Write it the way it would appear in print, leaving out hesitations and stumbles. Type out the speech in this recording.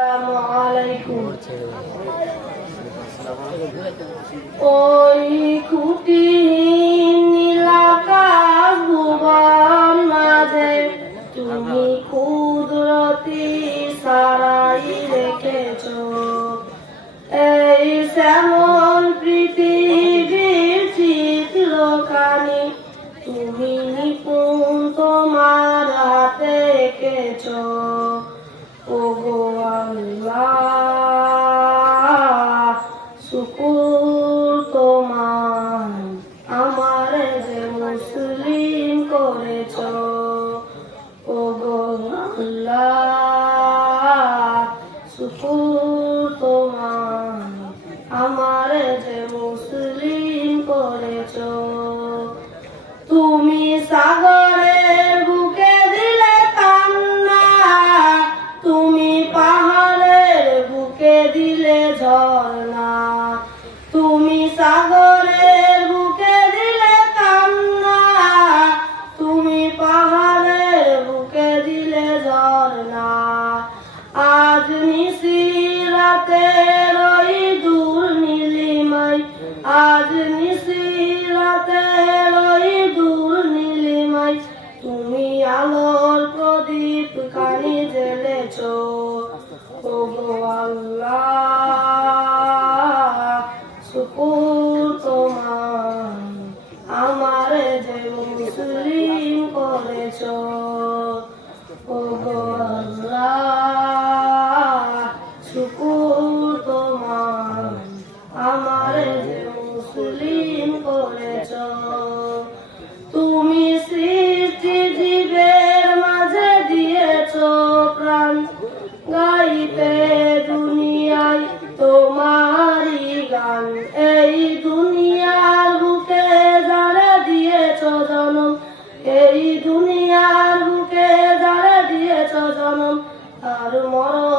আসসালামু ওই খুঁটিহীন নীলাকাশ ভুবন মাঝে তুমি কুদরতি সারাই রেখেছ এই শ্যামল পৃথিবীর চিত্রখানি তুমি নিপুণ তোমার হাতে এঁকেছ। ওগো আল্লাহ শুকুর তোমার আমারে যে মুসলিম করেছ। ওগো আল্লাহ শুকুর তোমার আমারে যে মুসলিম করেছ। তুমি সাগরের বুকে দিলে কান্না, তুমি পাহাড়ের বুকে দিলে ঝর্ণা, তুমি সাগরের বুকে দিলে কান্না, তুমি পাহাড়ের বুকে দিলে ঝর্ণা। আজ নিশিরাতের ওই দূর নীলিমায়, আজ নিশিরাতের ওই দূর নীলিমায় তুমি আলোর প্রদীপ খানি জ্বেলেছ। ওগো আল্লাহ শুকুর তোমার আমারে যে মুসলিম করেছ। ওগো আল্লাহ শুকুর তোমার আমারে যে মুসলিম করেছ। তুমি সৃষ্টি জীবের মাঝে দিয়েছ প্রাণ, গাইতে দুনিয়ায় তোমারই গান। এই দুনিয়ার বুকে যারা দিয়েছ জনম, এই দুনিয়ার বুকে যারা দিয়েছ জনম, আর মরণ